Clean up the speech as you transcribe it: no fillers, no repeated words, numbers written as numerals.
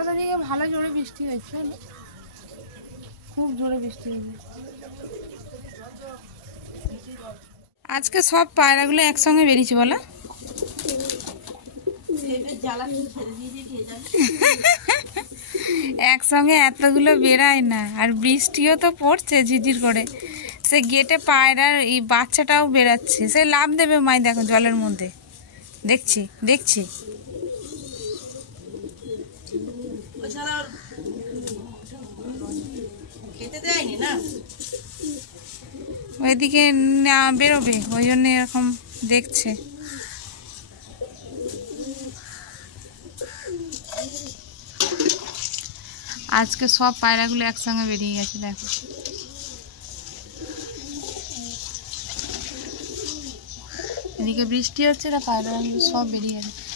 কলকাতা দিকে ভালো জোরে বৃষ্টি হয়েছে, খুব জোরে বৃষ্টি হয়েছে। আজকে সব পায়রাগুলো একসঙ্গে বেরিয়েছে বলো। একসঙ্গে এতগুলো বেরায় না, আর বৃষ্টিও তো পড়ছে ঝিঝির করে। সে গেটে পায়রার এই বাচ্চাটাও বেরাচ্ছে, সে লাফ দেবে মাই, দেখো জলের মধ্যে, দেখছি দেখছি। ওইদিকে না বেরোবে, ওই জন্য এরকম দেখছে। আজকে সব পায়রাগুলো একসঙ্গে বেরিয়ে গেছে, দেখো। এদিকে বৃষ্টি হচ্ছে, না পায়রাগুলো সব বেরিয়ে গেছে।